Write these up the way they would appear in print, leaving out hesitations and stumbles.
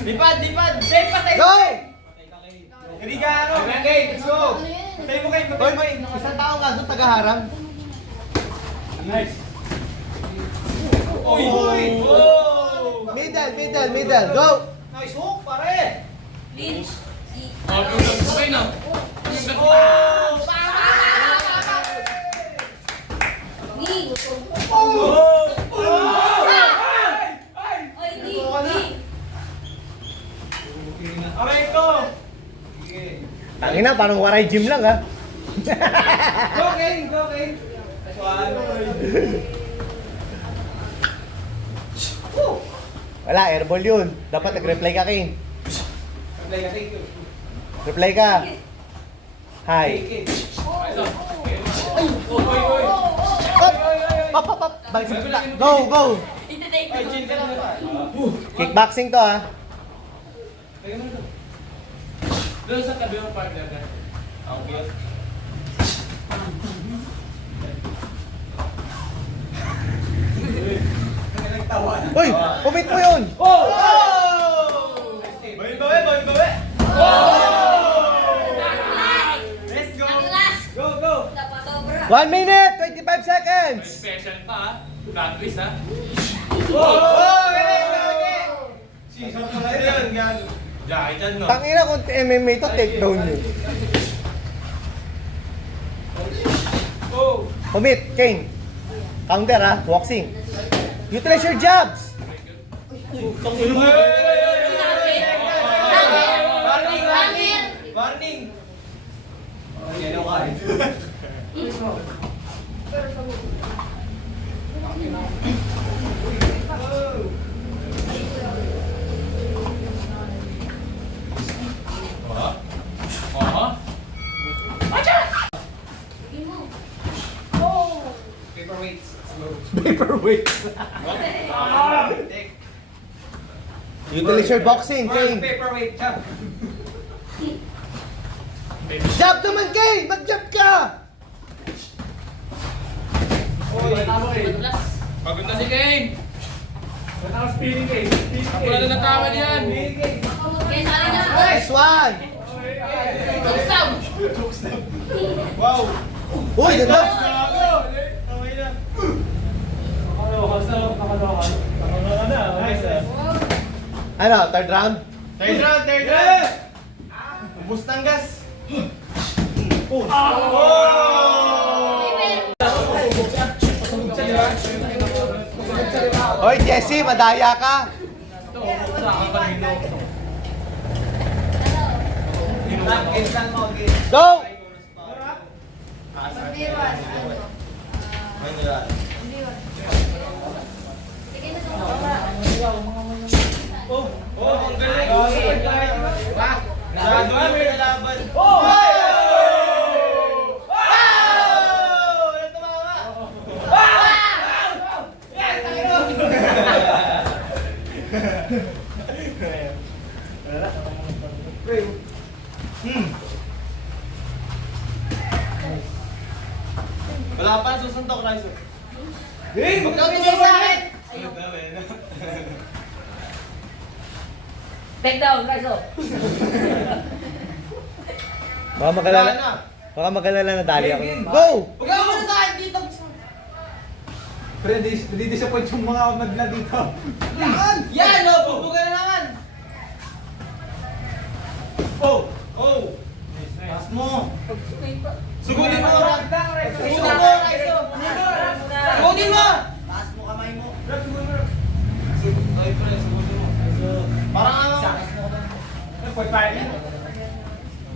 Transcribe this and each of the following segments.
Lipad, lipad! Kay, patay mo! Go! Hindi ka ano? Kay, let's go! Patay mo kay, patay mo kay! Isang tao nga doon, taga-harang. Nice! Uy! Uy! Oh! Middle, middle, middle. Go! Nice hook, pare! Lynch. Oh, yung sabay na. Oh! Ni. Oh! Oy, ni. Aray ko! Tangina, parang waray gym lang ha. Go, King! Go, King! Nice one! Wala, airball yun. Dapat nag-reply ka, King. Play ka, thank you. Reply ka. Hi. King! Up! Up, up, up! Balik sa kita. Go, go! Iti-take Ay, ko. Jin ka na ba? Kickboxing to ha. Doon sa tabi ng partner ka. Ang cute. Uy! Commit mo yun! Oh! Bawin, bawin, bawin, bawin! Let's go! Ang last. Go, go! Dapat sobra. 1 minute, 25 seconds! Special pa ha. Plot twist ha. Oh! Oh! Galing! Season pala yun, gago. Jackie Chan no. Tangina kung MMA to, take down yun. Oh! Commit, King. Counter ha, boxing. Utilize your jabs! Warning! Warning! Warning! Yan ang kain. Sige mo. Paperweights. Paperweight. Take. Utilize your boxing, One King. paperweight, chap. Jab naman, King! Mag-jab ka! Madalas. Pagod na si Kane. Spinning case. Ako na lang nagkawan yan. Kaya sali na. Nice one! Jokes down. Wow! Uy, ganda! Okay na. Nice. Ano, third round? Third round, third round! Ubus ng gas. Oh! Hoy, Jesse, madaya ka! Instant mo, okay. Go! Pambiruan. Ano? Sige na to. Oh, ang galing. Nagado may nalaban. Oh! Wala pa, susuntok na iso. Hey, magkakita sa akin! Take down, Raizo. Baka magalala, baka magalala na dali ako. Go! Huwag ka muna sa akin dito! Pre, di-disappoint yung mga magla dito. Yan! Oh, bubuga na naman! Oh! Oh! Taas mo! Sugunin mo! Sugunin mo! Sugunin mo! Taas mo kamay mo! Ay, pre, sugunin mo. Parang ano?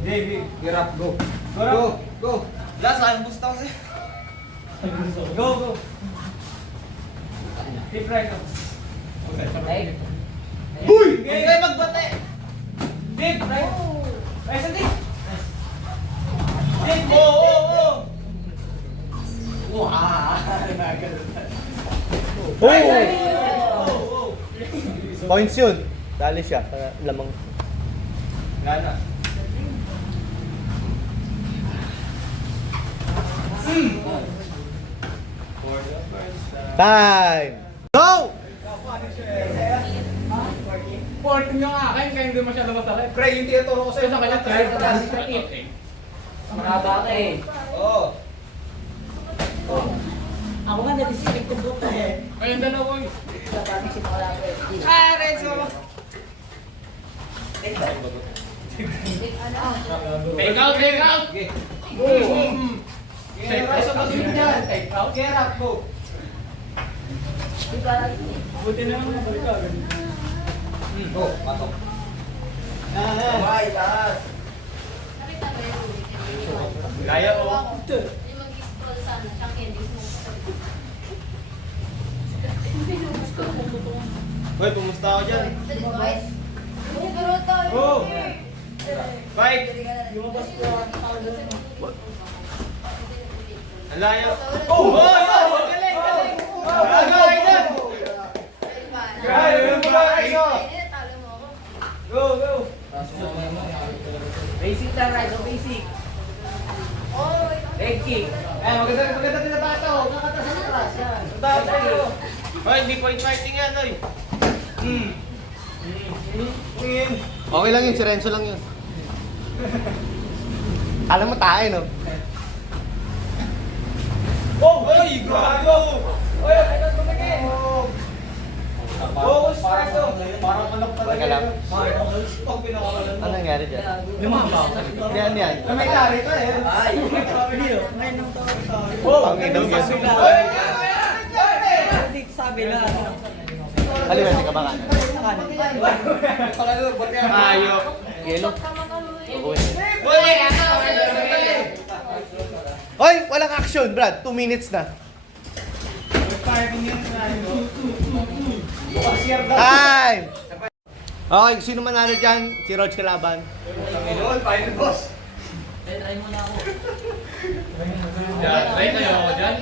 David, hirap, go. Go, go. Last, I'm boost ako sa'yo. Go, go. Keep right up. Huy! Huwag kayo magbate! Deep, right. Nice and deep. Deep! Oo, oo, oo! Oh! Points yun. Dali siya. Lamang. Gana. For the first time. Time! Go! Supportin nyo nga akin, kaya hindi masyado masakit. Pre, yung tinuturo ko sa'yo sa kanya, try sa classic na hit. Mahaba ka eh. Oo. Ako nga nag-isipin ko buto eh. Ayun, dalawang. Sa partnership wala ko eh. Take out, take out! Boom! Take out sa pasilip niyan. Take out. Get up, go. Buti na lang nabalik ka. Oh, patok. Kamay, taas. Kaya ko. Hoy, kumusta ako dyan? Oh! Bike! Ang layo. Oh! Hoy! Galing! Galing! Galing! Galing! Galing! Go! Go! Basic lang, Rizo. Basic. Leg kick. Maganda tinabata oh. Nakatasa sa class. Ang dami kayo. Hoy, hindi point fighting yan, oy. Okay lang yun, si Renzo lang yun. Alam mo tayo, no? Oh! Hoy! Gago! Hoy! Ay, tumigil! Focus, Preso! Parang anak talaga. Teka lang. Pag pinakawalan mo. Ano nangyari dyan? Lumama. Yan, yan. May tari ka eh. Ay! Ngayon ang tawag sa akin. Oh! Panginoon Ganun yan. sa sila. Hoy! Hindi sabi na. Kaliwete ka ba ka? Ayok. Yelo. Hoy! Hoy, walang action, Brad. 2 minutes na. Time! Okay, sino manalo dyan? Si Rog Kalaban. Final boss. Try muna ako. Yan, try kayo ako dyan.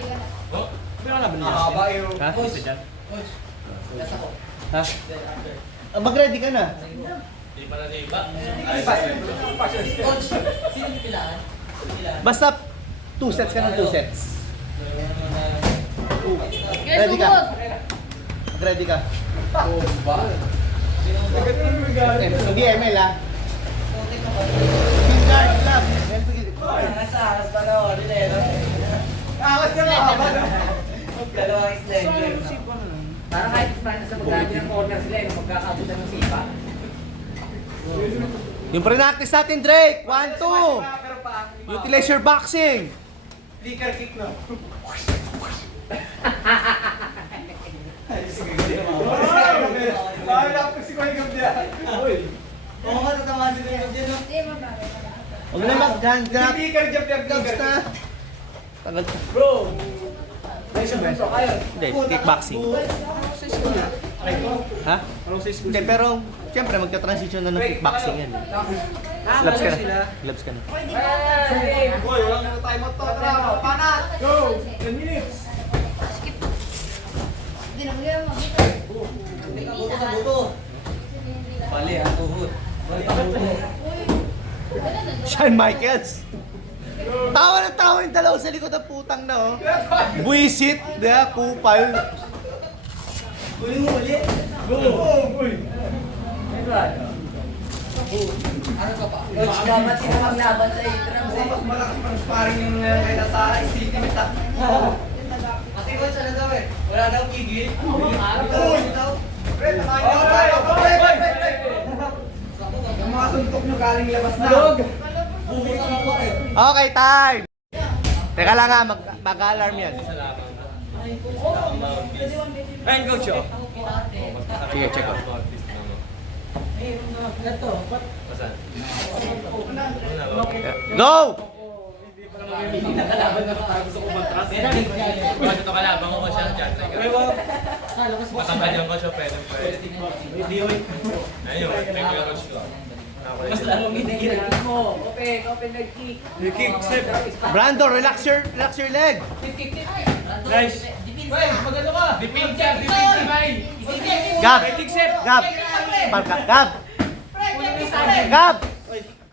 Oh, Mahaba yung... Ha? Gas ako. Ha? Mag-ready ka na. Di pa na sa iba. Coach, sino yung kailangan? Basta 2 sets ka ng 2 sets. Guys, Ready ka? sumod! Mag-ready ka. Hindi ML ha. Finger, club. Nasa pa na ako. Awas ka na! Dalawang extender. Parang kahit Spanish sa magkakabi ng corner sila eh. Magkakabutan ng sipa. Yung pre-practice natin, Drake. 1, 2. Utilize your boxing. Flicker kick na. Bahala ko si Kuya Gabdia. Oo nga, tatawa si Kuya Gabdia, no? Huwag na mag-gun grab. Flicker jab jab Gloves flicker. na. Tagal ka. Bro! Beso kayo. Hindi, kickboxing. Ha? Hindi, pero siyempre magka-transition na ng kickboxing yan. Gloves ka na. Gloves ka na. Boy, walang na time out to. Tara, panat! Go! 10 minutes! Hindi ka buto sa buto. Bali, ang tuhod. Shawn Michaels. Tawa na tawa yung dalawa sa likod ng putang na oh. Buisit, diya, kupal. Huli-huli. Go! Boy! Ano ka pa? Coach, dapat sila maglaban sa intrams eh. Mas malakas pang sparring yung kaya sa city meta. Kasi coach, ano daw eh? Wala daw kigil. Uy! Pre, takayin niyo. Yung mga suntok nyo galing labas na. Bubutan ako eh. Okay, time. Teka lang ha, mag-alarm yan. Ayun, coach, oh. Sige, check out. Go! Bakit ito kalabang ko siya dyan? Matangkad yung coach, pwede. Ayun, may kuya coach ko. Mas lalong hinihilag mo. Open leg kick. Kick, step. Brando, relax your leg. Nice. Magano ka? Dipin siya, bay! Gab! Gab! Spark ka. Gab! Gab!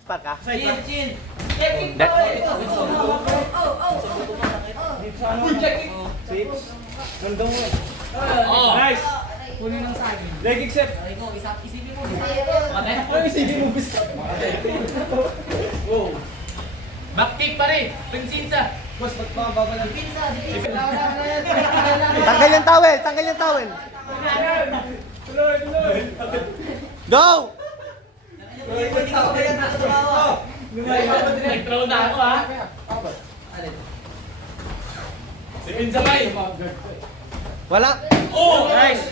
Spark ka. Chin. Hindi. Nandun mo. Oh! Nice. Kunin ng saging. Leg except. Aray ko, isipin mo. Matay. Ano isipin mo, bis? Wow. Back kick pa rin. Pinsinsa. Boss, magpapababa lang. Tanggal yung towel, tanggal yung towel. Tuloy, tuloy. Go! Hindi ka pa yan nakatawa. Nag-throw na ako ha. Si Pinsa bay. Wala. Oh! Nice!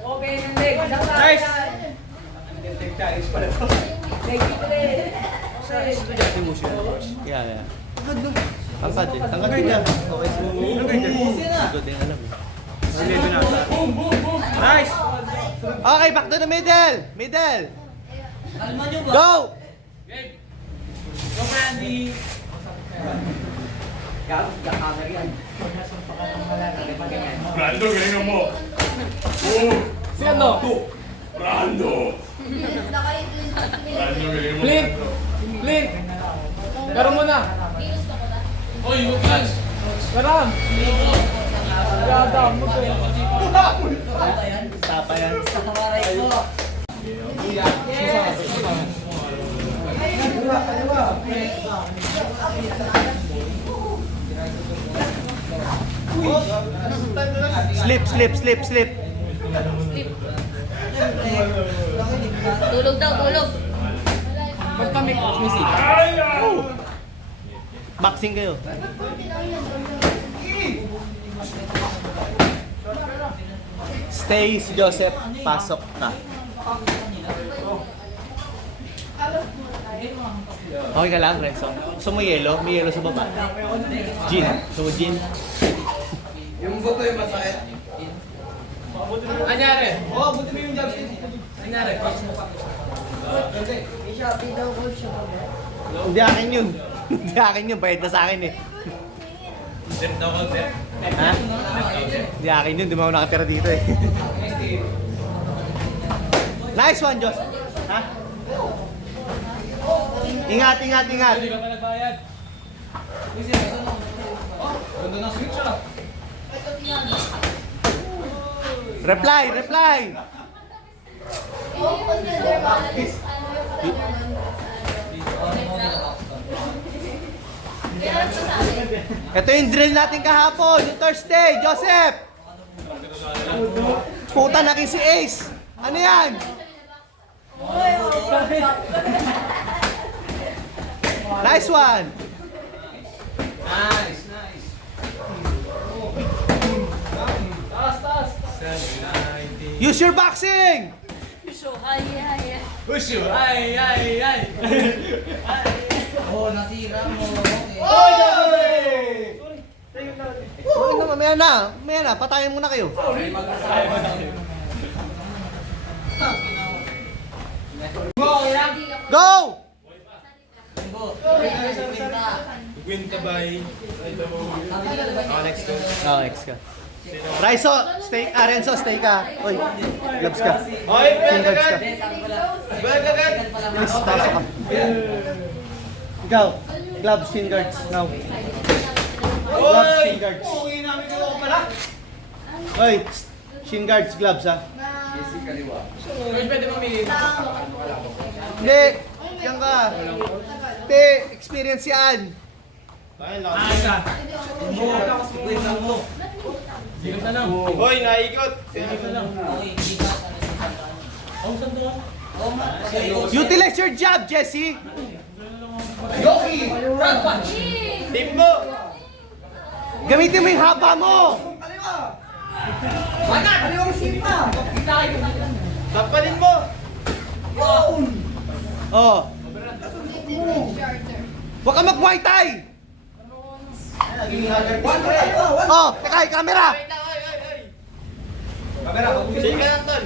Open yung leg. Nice! Challenge pala to. Leg ulit. Estudyante mo siya. Yeah, yeah. Tangkad eh. Tangkad din yan. Okay. Good din, alam mo. Nice! Okay, back to the middle. Middle. Kalma nyo ba? Go! Game! Go, Randy! Brando, galing mo. Si ano? Brando. Brando, galing mo. Flint! Flint! Laro mo na! Oy, huwag yan! Laram! Yada mo to. Tapa yan. Aray ko. Slip, slip, slip, slip. Tulog daw, tulog. Ba't kami music? Boxing kayo. Stay si Joseph. Pasok ka. Okay ka lang, Renzo? Gusto mo yelo? May yelo sa baba. Gin. Gusto mo gin? Yung buto yung masakit. Anyari? Oo, buti mo yung jobs. Anyari? Hindi akin yun. Hindi akin yun. Bayad na sa akin eh. Step daw ko, step. Ha? Hindi akin yun. Di ba ako nakatira dito eh. Nice one, Jos. Ha? Ingat, ingat, ingat. Hindi ka pa nagbayad. Ganda ng switch ah. Reply, reply. Ito yung drill natin kahapon, yung Thursday, Joseph. Puta na si Ace. Ano yan? Nice one. Nice, nice. Taas, taas. Use your boxing. Ay, ay, ay. Push you! Ay, ay, ay! Oh, nasira mo. Okay. Okay naman, maya na. Patayin muna kayo. Go! Win ka ba? Next ka. Raiso, stay, Renzo, stay ka. Oy, gloves ka. Oy, Shin guards ka. Please, pasok ka. Ikaw, gloves, shin guards, now. Gloves, shin guards. Uwi namin ko pala. Oy, shin guards, gloves ha. Pwede mamili. Hindi, yan ka. Hindi, experience yan. Isa. Sikap na lang. Hoy, naikot. Sikap na lang. Okay, hindi ka. Oh, saan to? Oh, ma. Utilize your job, Jesse. Yoki! Front punch! Timbo. Gamitin mo yung haba mo. Banat! Kaliwang sipa! Tapalin mo. Oh. Huwag ka mag-muay thai. Oh, teka, camera. Kamera, pag-uwi. Sige ka lang, tol.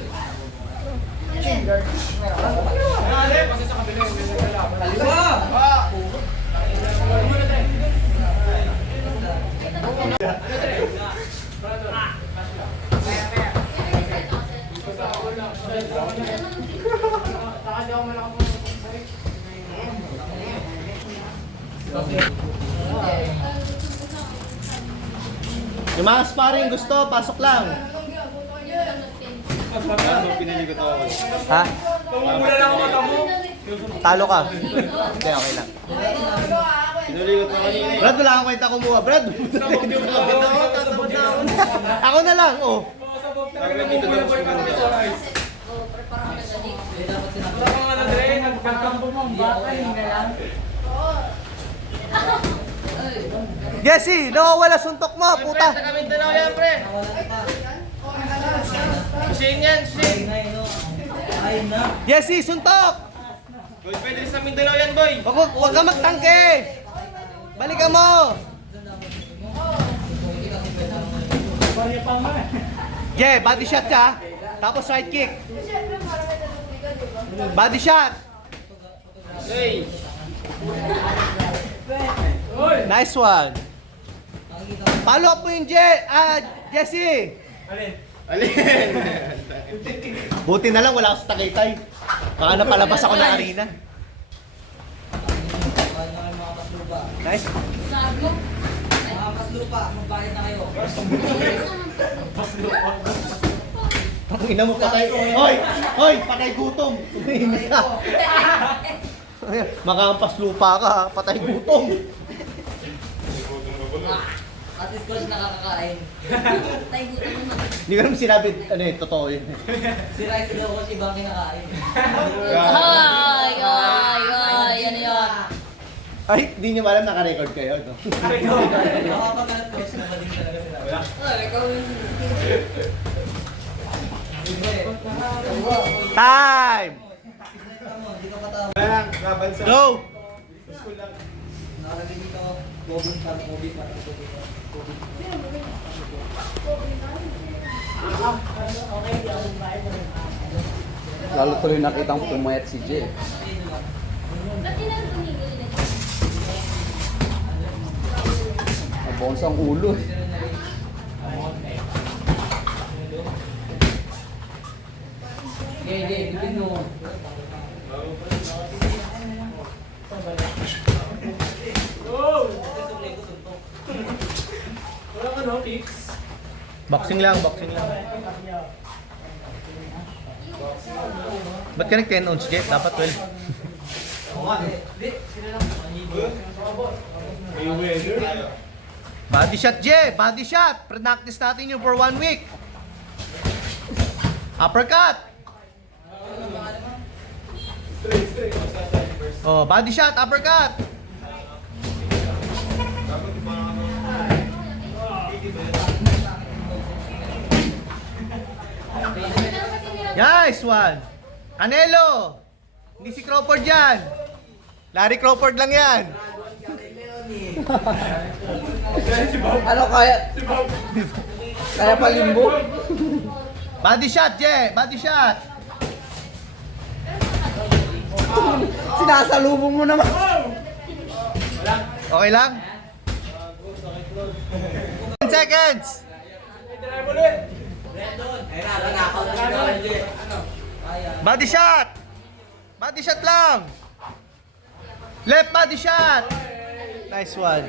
Yung mga sparring gusto, pasok lang. Pinalikot ako. Ha? Mamumula lang ako mata mo. Talo ka. Okay, okay lang. Pinalikot ako kanina. Brad, wala kang kwenta kumuha, Brad. Ako na lang, oh. Jesse, nawawala suntok mo, puta. Kami dalawa yan, pre. Shane yan, Shane. Jesse, suntok! Boy, pwede rin sa Mindanao yan, boy. Huwag ka magtangke! Balikan mo! Je, body shot ka. Tapos right kick. Body shot. Hey. Nice one. Follow up mo yung Jesse. Alin? Buti na lang wala ako sa Tagaytay. Baka napalabas ako ng arena. Nice. Sabi. Mga paslupa, magbayad na kayo. Ang ina mo patay. Hoy! Hoy! Patay gutom. Tumihimik ka. Makaampas lupa ka, ha? Patay gutom. At least coach nakakakain. Tayo gutom naman. Hindi ko naman sinabi, ano yun, totoo yun. Si Rice daw coach ibang kinakain. Ay, yan yan. Ay, hindi nyo alam naka-record kayo, no? Nakapagalat coach na bading talaga sila. Time! Hindi ka patawa. Lang, laban sa... Go! Nakalagay dito, Bobong para Kobe para Kobe. Lalo tuloy nakita ko pumayat si Jay. Ba't yun ang tumigil na? Nabons ang ulo eh. Okay, bigyan mo. Boxing lang, boxing lang. Ba't ka nag-10 ounce, Jet? Dapat 12. Body shot, Jet! Body shot! Practice natin yun for 1 week. Uppercut! Oh, body shot, uppercut! Nice one! Canelo! Hindi si Crawford yan! Larry Crawford lang yan! Ano kaya? Kaya palimbo? Body shot, Je! Body shot! Sinasalubong mo naman. Okay lang? 10 seconds! Body shot! Body shot lang! Left body shot! Nice one.